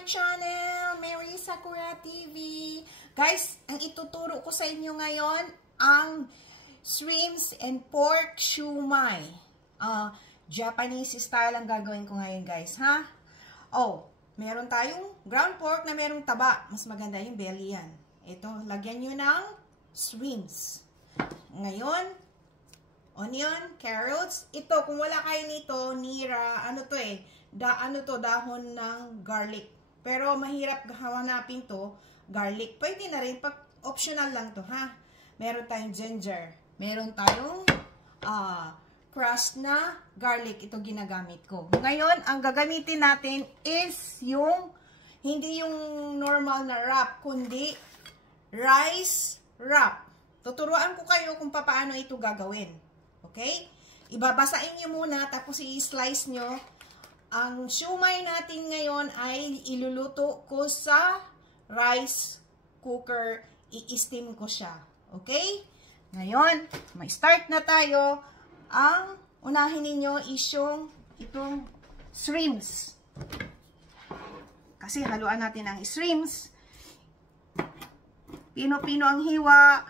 my channel, Mary Sakura TV. Guys, ang ituturo ko sa inyo ngayon, ang shrimps and pork shumai. Japanese style ang gagawin ko ngayon, guys, ha? Oh, meron tayong ground pork na merong taba. Mas maganda yung belly yan. Ito, lagyan nyo ng shrimps. Ngayon, onion, carrots. Ito, kung wala kayo nito, nira, ano to eh, dahon ng garlic. Pero mahirap hanapin to, garlic. Pwede na rin, optional lang to, ha? Meron tayong ginger. Meron tayong crushed na garlic. Ito ginagamit ko. Ngayon, ang gagamitin natin is yung, hindi yung normal na wrap, kundi rice wrap. Tuturuan ko kayo kung paano ito gagawin. Okay? Ibabasain nyo muna, tapos i-slice nyo. Ang shumai natin ngayon ay iluluto ko sa rice cooker. I-steam ko siya. Okay? Ngayon, may start na tayo. Ang unahin ninyo is yung itong shrimps. Kasi haluan natin ang shrimps. Pino-pino ang hiwa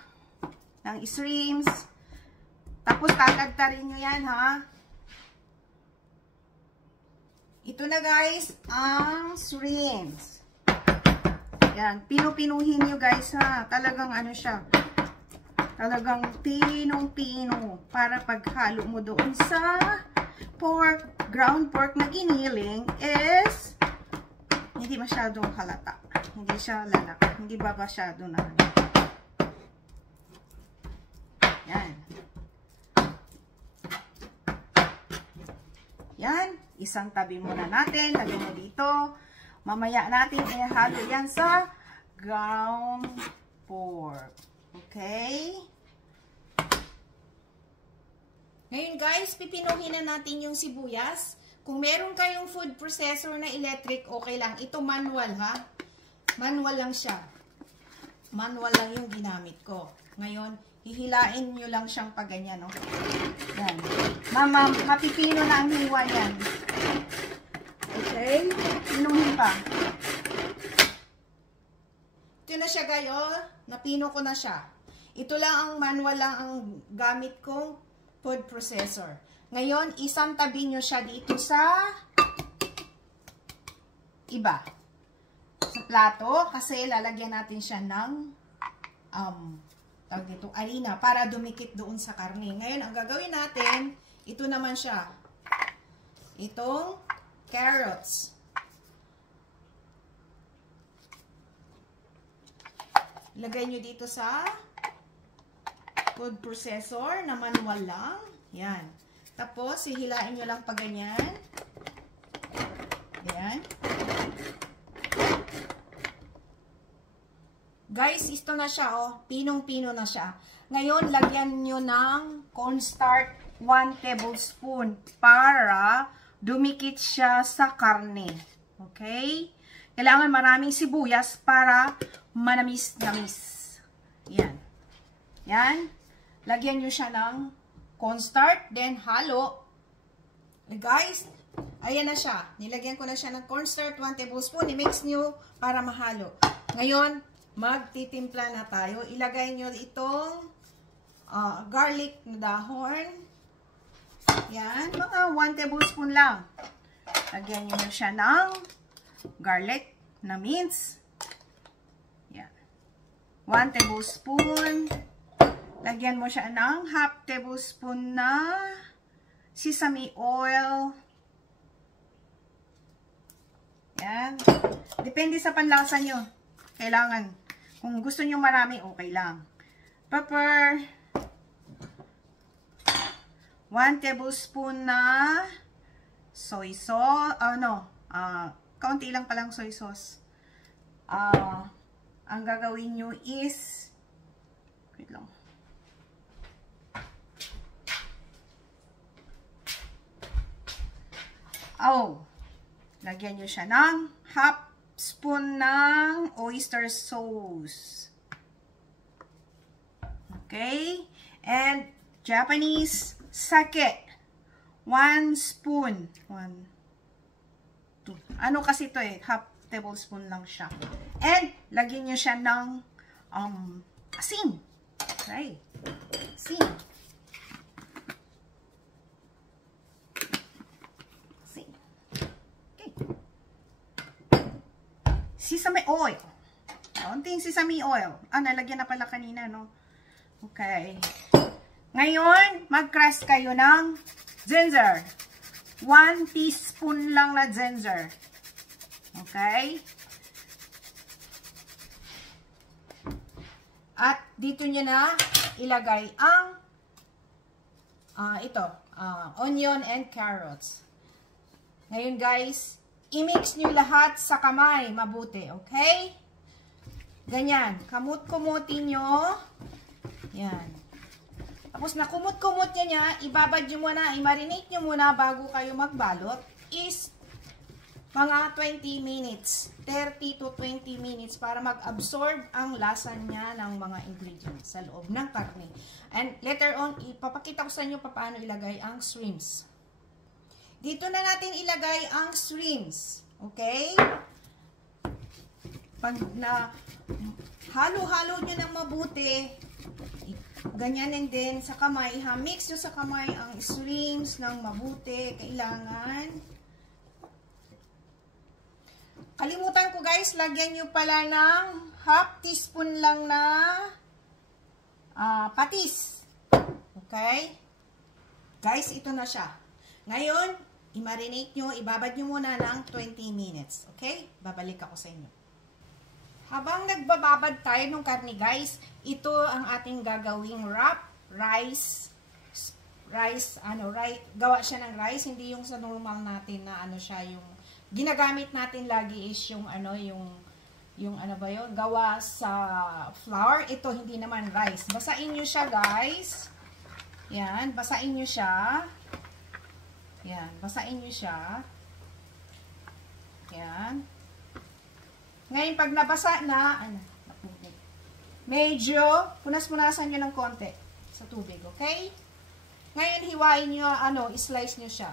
ng shrimps. Tapos kakagtarin nyo yan, ha? Ito na, guys, ang shrimps. Yan, pino-pinuhin nyo, guys, ha? Talagang ano siya. Talagang pinong-pino. Para paghalo mo doon sa pork, ground pork na giniling is hindi masyadong halata. Hindi siya lalaki. Hindi ba masyado na ano. Yan. Yan. Isang tabi muna natin. Lagyan mo dito. Mamaya natin ihalo yan sa ground pork. Okay? Ngayon, guys, pipinuhin na natin yung sibuyas. Kung meron kayong food processor na electric, okay lang. Ito manual, ha? Manual lang siya. Manual lang yung ginamit ko. Ngayon, hihilain nyo lang siyang paganyan, no? Yan. Mapipino na ang hiwa yan. Okay? Pinuhin pa. Ito na siya, gayo. Napino ko na siya. Ito lang ang manual lang ang gamit kong food processor. Ngayon, isang tabi nyo siya dito sa iba. Sa plato. Kasi lalagyan natin siya ng tawag dito, harina para dumikit doon sa karne. Ngayon, ang gagawin natin, ito naman siya. Itong carrots. Lagay nyo dito sa food processor na manual lang. Yan. Tapos, hihilain nyo lang pa ganyan. Yan. Guys, ito na siya, oh. Pinong-pino na siya. Ngayon, lagyan nyo ng cornstarch 1 tablespoon para dumikit siya sa karne. Okay? Kailangan maraming sibuyas para manamis-namis. Yan. Yan. Lagyan nyo siya ng cornstarch, then halo. Guys, ayan na siya. Nilagyan ko na siya ng cornstarch 1 tablespoon. I-mix nyo para mahalo. Ngayon, magtitimpla na tayo. Ilagay nyo itong garlic na dahon. Yan. Mga 1 tablespoon lang. Lagyan nyo na siya ng garlic na mince. Yan. 1 tablespoon. Lagyan mo siya ng half tablespoon na sesame oil. Yan. Depende sa panlasa nyo. Kailangan. Kung gusto nyo marami, okay lang. Pepper. 1 tablespoon na soy sauce. Kaunti lang palang soy sauce. Ang gagawin nyo is, wait lang. Lagyan nyo siya ng half spoon ng oyster sauce. Okay? And Japanese sake. 1 spoon. 1, 2. Ano kasi ito eh? tablespoon lang siya. And, lagyan nyo siya ng asin. Okay. Asin. Asin. Okay. Sesame oil. Kaunting sesame oil. Nalagyan na pala kanina, no? Okay. Ngayon, mag-crush kayo ng ginger. 1 teaspoon lang na ginger. Okay? At dito nyo na ilagay ang onion and carrots. Ngayon guys, i-mix nyo lahat sa kamay mabuti. Okay? Ganyan. Kamut-kumutin nyo. Yan. Tapos na kumut-kumut niya, ibabad nyo muna, i-marinate nyo muna bago kayo magbalot is mga 20 minutes, 30 to 20 minutes para mag-absorb ang lasa niya ng mga ingredients sa loob ng karne. And later on, ipapakita ko sa inyo paano ilagay ang shrimps. Dito na natin ilagay ang shrimps. Okay? Pag na halo-halo nyo ng mabuti, ganyan and then sa kamay, mix nyo sa kamay ang shrimps ng mabuti. Kailangan. Kalimutan ko guys, lagyan nyo pala ng half teaspoon lang na patis. Okay? Guys, ito na siya. Ngayon, i-marinate nyo, ibabad nyo muna ng 20 minutes. Okay? Babalik ako sa inyo. Habang nagbababad tayo ng karne guys, ito ang ating gagawing wrap rice, gawa siya ng rice, hindi yung sa normal natin na siya yung ginagamit natin lagi is yung gawa sa flour. Ito hindi naman rice. Basain nyo siya guys. Yan, basain nyo siya. Yan, basain nyo siya. Yan. Ngayon, pag nabasa na, medyo, punas-punasan nyo ng konti sa tubig, okay? Ngayon, hiwain nyo, slice nyo siya.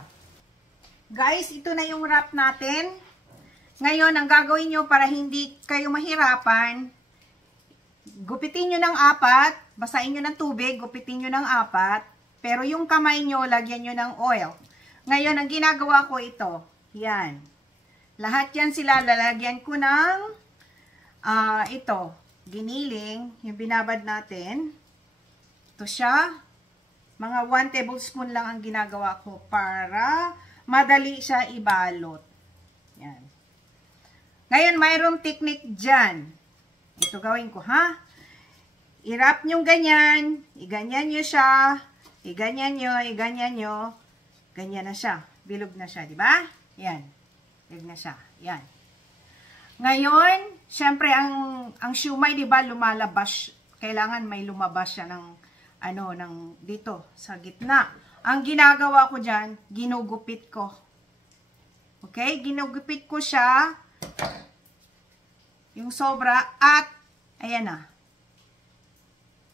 Guys, ito na yung wrap natin. Ngayon, ang gagawin nyo para hindi kayo mahirapan, gupitin nyo ng 4, basain nyo ng tubig, gupitin nyo ng 4, pero yung kamay nyo, lagyan nyo ng oil. Ngayon, ang ginagawa ko ito, yan. Lahat yan sila, lalagyan ko ng giniling, yung binabad natin. Ito siya. Mga 1 tablespoon lang ang ginagawa ko para madali siya ibalot. Yan. Ngayon, mayroong technique dyan. Ito gawin ko, ha? I-wrap nyo ganyan, iganyan nyo siya, iganyan nyo, ganyan na siya. Bilog na siya, di ba? Yan. Bilog na siya. Yan. Ngayon, syempre, ang siumay, di ba, lumalabas. Kailangan may lumabas siya ng, dito, sa gitna. Ang ginagawa ko dyan, ginugupit ko. Okay? Ginugupit ko siya, yung sobra, at, ayan na.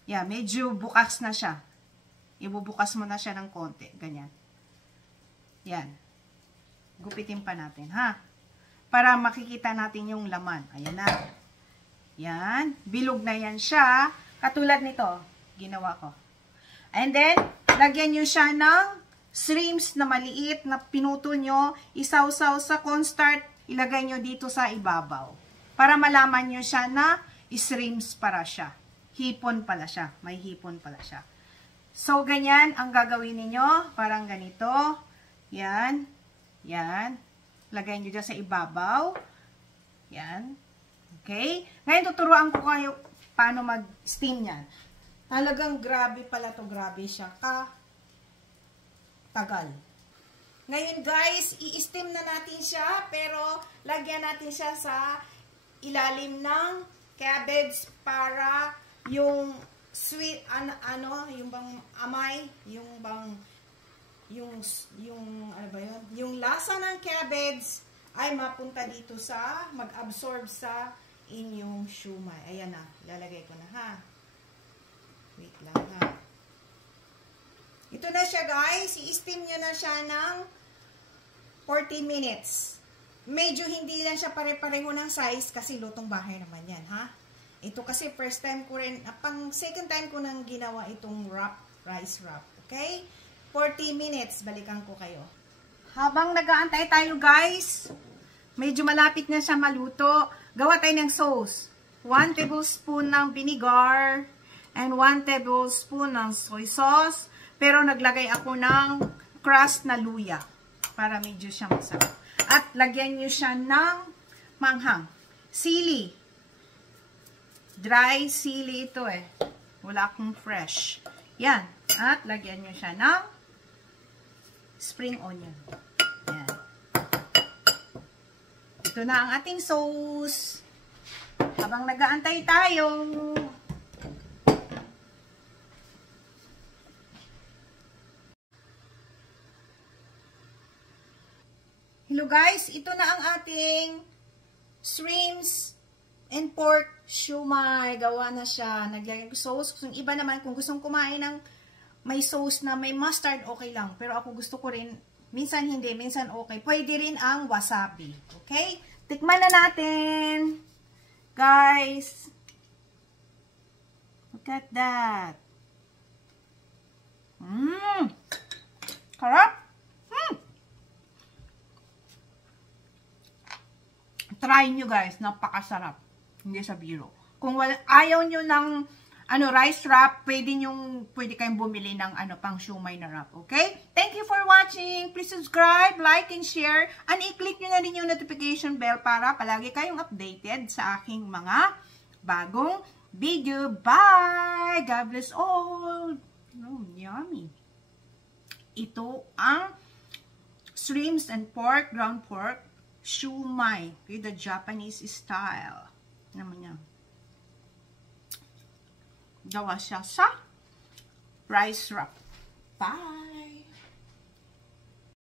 Yeah, medyo bukas na siya. Ibubukas mo na siya ng konti. Ganyan. Yan. Gupitin pa natin, ha? Para makikita natin yung laman. Ayan na. Yan. Bilog na yan siya. Katulad nito, ginawa ko. And then, lagyan nyo siya ng shrimps na maliit na pinuto nyo. Isaw-saw sa cornstarch. Ilagay nyo dito sa ibabaw. Para malaman nyo siya na shrimps para siya. Hipon pala siya. May hipon pala siya. So, ganyan ang gagawin ninyo. Parang ganito. Yan. Yan. Lagay nyo dyan sa ibabaw. Yan. Okay? Ngayon, tuturuan ko kayo paano mag-steam yan. Talagang grabe pala to. Grabe siya. Tagal. Ngayon, guys, i-steam na natin siya. Pero, lagyan natin siya sa ilalim ng cabbage para yung sweet, yung bang amay, yung bang ano ba yun? Yung lasa ng cabbage ay mapunta dito sa, mag-absorb sa inyong siumay. Ayan na, ilalagay ko na, ha? Wait lang, ha? Ito na siya, guys. I-steam nyo na siya ng 40 minutes. medyo hindi lang siya pare-pareho ng size kasi lutong bahay naman yan, ha? Ito kasi first time ko rin, pang second time ko nang ginawa itong rice wrap. Okay? 40 minutes, balikan ko kayo. Habang nag-aantay tayo guys, medyo malapit na siya maluto. Gawa tayo ng sauce. 1 tablespoon ng vinegar and 1 tablespoon ng soy sauce. Pero naglagay ako ng crushed na luya para medyo siya masarap. At lagyan nyo siya ng manghang. Sili. Dry sili ito eh. Wala akong fresh. Yan. At lagyan nyo siya ng spring onion. Yan. Ito na ang ating sauce. Habang nag-aantay tayo. Hello guys, ito na ang ating shrimps and pork shumai. Gawa na siya. Naglagay ko sauce. Kung iba naman, kung gustong kumain ng may sauce na may mustard, okay lang. Pero ako gusto ko rin, minsan hindi, minsan okay. Pwede rin ang wasabi. Okay? Tikman na natin. Guys. Look at that. Sarap. Try nyo guys. Napakasarap. Hindi sa biro. Kung ayaw nyo ng rice wrap, pwede kayong bumili ng pang shumai na wrap. Okay? Thank you for watching. Please subscribe, like, and share. And i-click nyo na rin yung notification bell para palagi kayong updated sa aking mga bagong video. Bye! God bless all. Yummy. Ito ang shrimps and pork, ground pork, shumai. Okay, the Japanese style. Naman niya. Gawa siya sa rice wrap. Bye!